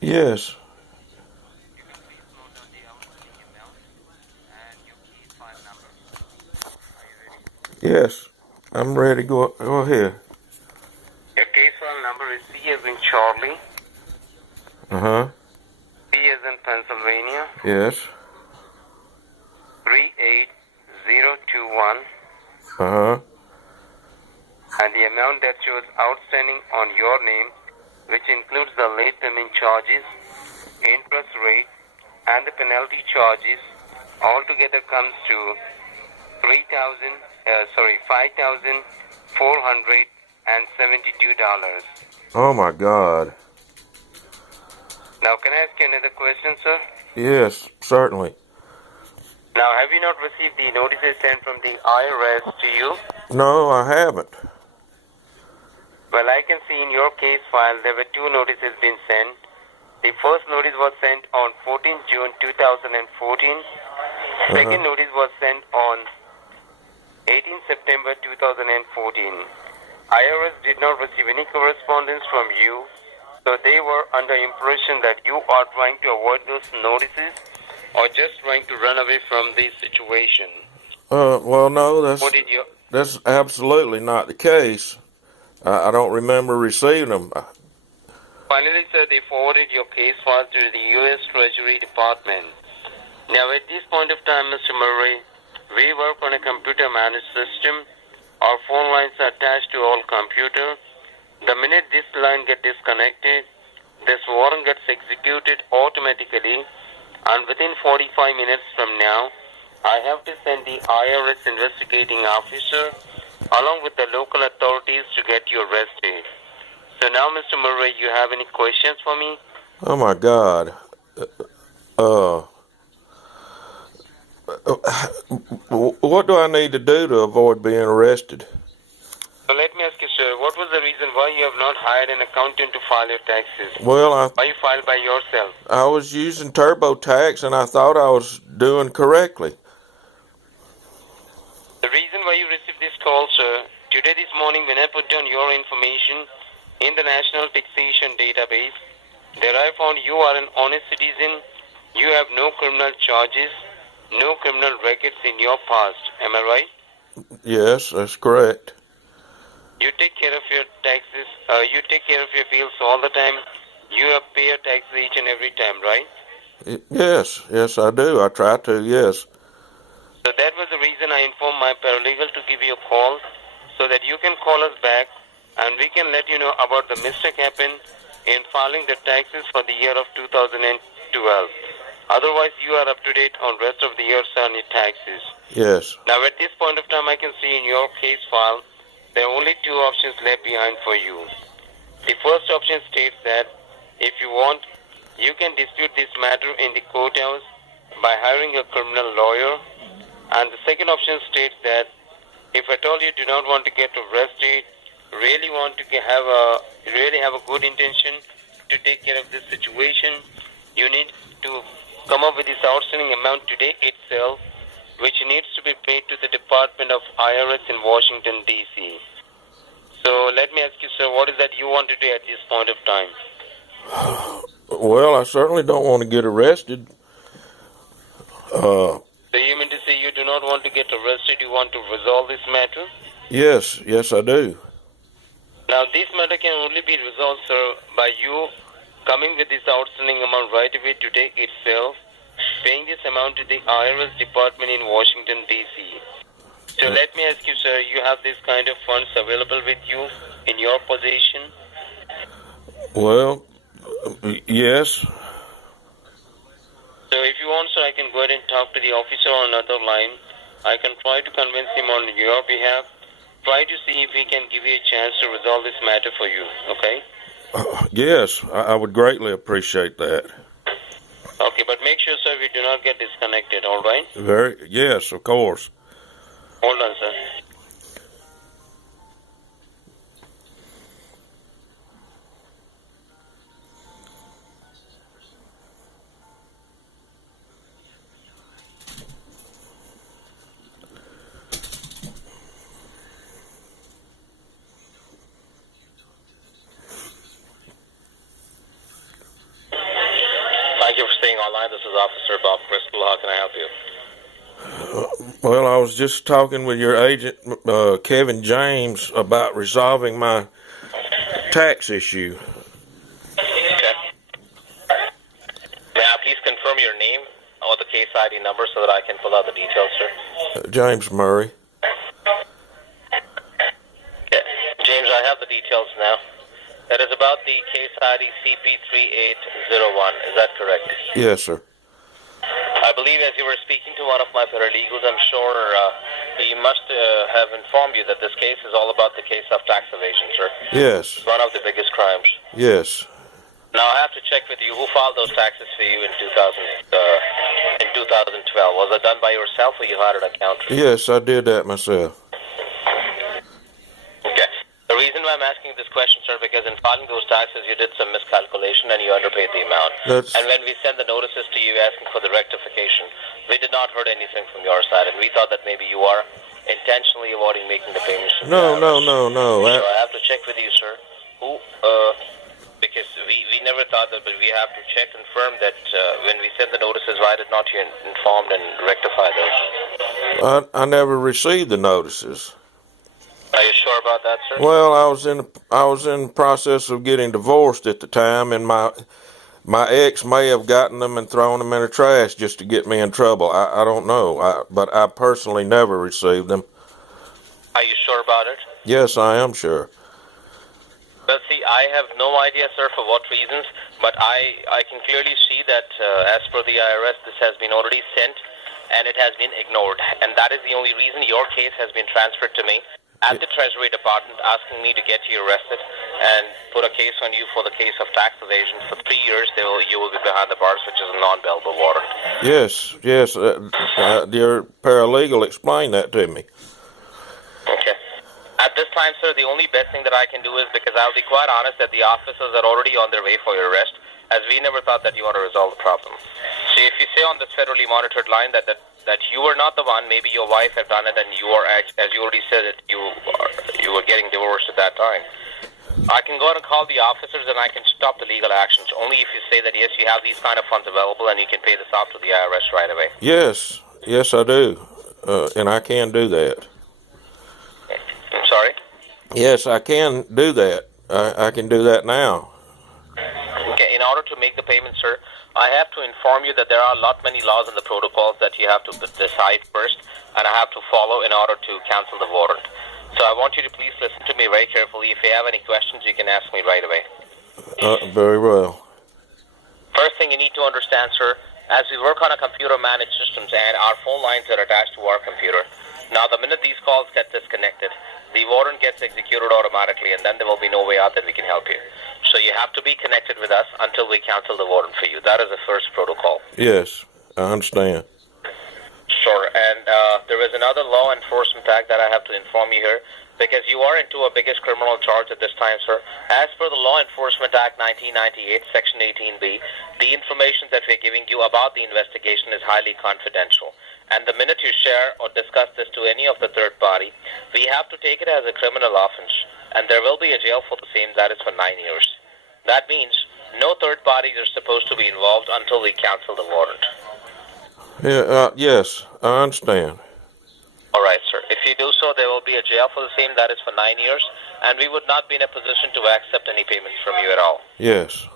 Yes. You can please note down the outstanding amount and your case file number. Are you ready? Yes. I'm ready. Go ahead. Your case file number is C as in Charlie, Uh-huh. P as in Pennsylvania, Yes. 38021, Uh-huh. and the amount that shows outstanding on your name, which includes the late payment charges, interest rate, and the penalty charges, altogether comes to $5,472. Oh my God. Now, can I ask you another question, sir? Yes, certainly. Now, have you not received the notices sent from the IRS to you? No, I haven't. Well, I can see in your case file there were two notices being sent. The first notice was sent on 14 June 2014. Second notice was sent on 18 September 2014. IRS did not receive any correspondence from you, so they were under impression that you are trying to avoid those notices or just trying to run away from the situation. Well, no, What did you? that's absolutely not the case. I don't remember receiving them. Finally, sir, they forwarded your case file to the U.S. Treasury Department. Now, at this point of time, Mr. Murray, we work on a computer-managed system. Our phone lines are attached to all computer. The minute this line gets disconnected, this warrant gets executed automatically, and within 45 minutes from now, I have to send the IRS investigating officer along with the local authorities to get you arrested. So now, Mr. Murray, you have any questions for me? Oh my God. Uh, what do I need to do to avoid being arrested? So let me ask you, sir, what was the reason why you have not hired an accountant to file your taxes? Well, Why you file by yourself? I was using TurboTax and I thought I was doing correctly. The reason why you received this call, sir, today this morning when I put down your information in the National Taxation Database, there I found you are an honest citizen, you have no criminal charges, no criminal records in your past. Am I right? Yes, that's correct. You take care of your taxes, you take care of your bills all the time, you pay your taxes each and every time, right? Yes, I do. I try to, yes. So that was the reason I informed my paralegal to give you a call so that you can call us back and we can let you know about the mistake happened in filing the taxes for the year of 2012. Otherwise, you are up to date on rest of the years on your taxes. Yes. Now, at this point of time, I can see in your case file, there are only two options left behind for you. The first option states that if you want, you can dispute this matter in the courthouse by hiring a criminal lawyer. And the second option states that if at all you do not want to get arrested, really want to have a good intention to take care of this situation, you need to come up with this outstanding amount today itself, which needs to be paid to the Department of IRS in Washington, D.C. So let me ask you, sir, what is that you want to do at this point of time? Well, I certainly don't want to get arrested. So you mean to say you do not want to get arrested, you want to resolve this matter? Yes, I do. Now this matter can only be resolved, sir, by you coming with this outstanding amount right away today itself, paying this amount to the IRS department in Washington, D.C. So let me ask you, sir, you have this kind of funds available with you in your possession? Well, yes. So if you want, sir, I can go ahead and talk to the officer on another line. I can try to convince him on your behalf. Try to see if he can give you a chance to resolve this matter for you, okay? Yes, I would greatly appreciate that. Okay, but make sure, sir, we do not get disconnected, all right? Yes, of course. Hold on, sir. line. This is Officer Bob Crystal. How can I help you? Well, I was just talking with your agent, Kevin James, about resolving my tax issue. Okay. May I please confirm your name or the case ID number so that I can pull out the details, sir? James Murray. Okay. James, I have the details now. That is about the case ID CP3801. Is that correct? Yes, sir. I believe as you were speaking to one of my paralegals, I'm sure he must have informed you that this case is all about the case of tax evasion, sir. Yes. It's one of the biggest crimes. Yes. Now, I have to check with you. Who filed those taxes for you in 2012? Was it done by yourself or you hired an accountant? Yes, I did that myself. Okay. The reason why I'm asking this question, sir, because in filing those taxes, you did some miscalculation and you underpaid the amount. And when we sent the notices to you asking for the rectification, we did not heard anything from your side, and we thought that maybe you are intentionally avoiding making the payments. No. So I have to check with you, sir. Because we never thought that, but we have to check, confirm that when we sent the notices, why did not you inform and rectify those? I never received the notices. Are you sure about that, sir? Well, I was in the process of getting divorced at the time, and my ex may have gotten them and thrown them in the trash just to get me in trouble. I don't know, but I personally never received them. Are you sure about it? Yes, I am sure. Well, see, I have no idea, sir, for what reasons, but I can clearly see that as per the IRS, this has been already sent and it has been ignored, and that is the only reason your case has been transferred to me at the Treasury Department, asking me to get you arrested and put a case on you for the case of tax evasion. For 3 years, you will be behind the bars, which is a non-bailable warrant. Yes. Your paralegal explained that to me. Okay. At this time, sir, the only best thing that I can do is, because I'll be quite honest, that the officers are already on their way for your arrest, as we never thought that you want to resolve the problem. See, if you say on this federally monitored line that you were not the one, maybe your wife had done it, and you are, as you already said, that you were getting divorced at that time. I can go and call the officers and I can stop the legal actions, only if you say that, yes, you have these kind of funds available and you can pay this off to the IRS right away. Yes, I do, and I can do that. I'm sorry? Yes, I can do that. I can do that now. Okay, in order to make the payment, sir, I have to inform you that there are many laws and the protocols that you have to decide first, and I have to follow in order to cancel the warrant. So I want you to please listen to me very carefully. If you have any questions, you can ask me right away. Very well. First thing you need to understand, sir, as we work on a computer-managed systems and our phone lines are attached to our computer, now the minute these calls get disconnected, the warrant gets executed automatically, and then there will be no way out that we can help you. So you have to be connected with us until we cancel the warrant for you. That is the first protocol. Yes, I understand. Sure, and there is another law enforcement act that I have to inform you here, because you are into a biggest criminal charge at this time, sir. As per the Law Enforcement Act 1998, Section 18B, the information that we're giving you about the investigation is highly confidential. And the minute you share or discuss this to any of the third party, we have to take it as a criminal offense, and there will be a jail for the same, that is for 9 years. That means no third parties are supposed to be involved until we cancel the warrant. Yes, I understand. All right, sir. If you do so, there will be a jail for the same, that is for 9 years, and we would not be in a position to accept any payments from you at all. Yes.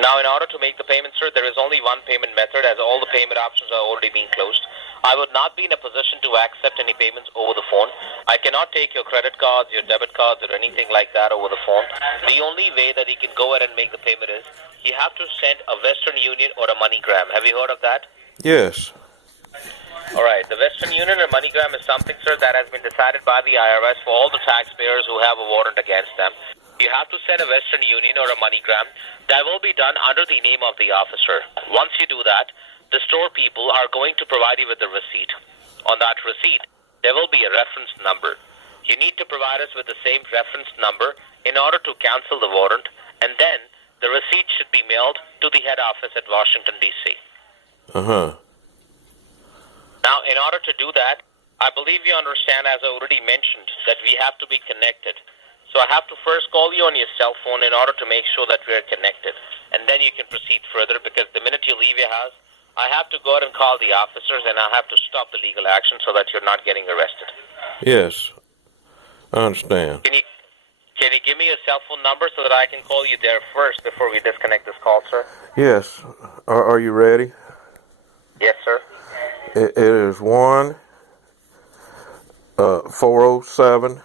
Now, in order to make the payment, sir, there is only one payment method, as all the payment options are already being closed. I would not be in a position to accept any payments over the phone. I cannot take your credit cards, your debit cards, or anything like that over the phone. The only way that you can go ahead and make the payment is you have to send a Western Union or a MoneyGram. Have you heard of that? Yes. All right. The Western Union or MoneyGram is something, sir, that has been decided by the IRS for all the taxpayers who have a warrant against them. You have to send a Western Union or a MoneyGram. That will be done under the name of the officer. Once you do that, the store people are going to provide you with the receipt. On that receipt, there will be a reference number. You need to provide us with the same reference number in order to cancel the warrant, and then the receipt should be mailed to the head office at Washington, D.C. Now, in order to do that, I believe you understand, as I already mentioned, that we have to be connected. So I have to first call you on your cell phone in order to make sure that we are connected, and then you can proceed proceed further because the minute you leave your house, I have to go out and call the officers and I have to stop the legal action so that you're not getting arrested. Yes, I understand. Can you give me your cell phone number so that I can call you there first before we disconnect this call, sir? Yes. Are you ready? Yes, sir. It is 407.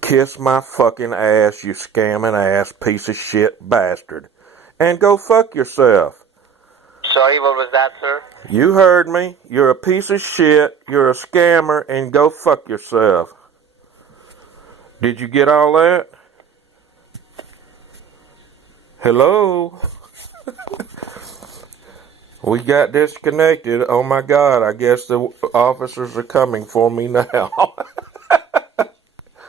Kiss my fucking ass, you scamming ass piece of shit bastard. And go fuck yourself. Sorry, what was that, sir? You heard me. You're a piece of shit. You're a scammer, and go fuck yourself. Did you get all that? Hello? We got disconnected. Oh my God, I guess the officers are coming for me now.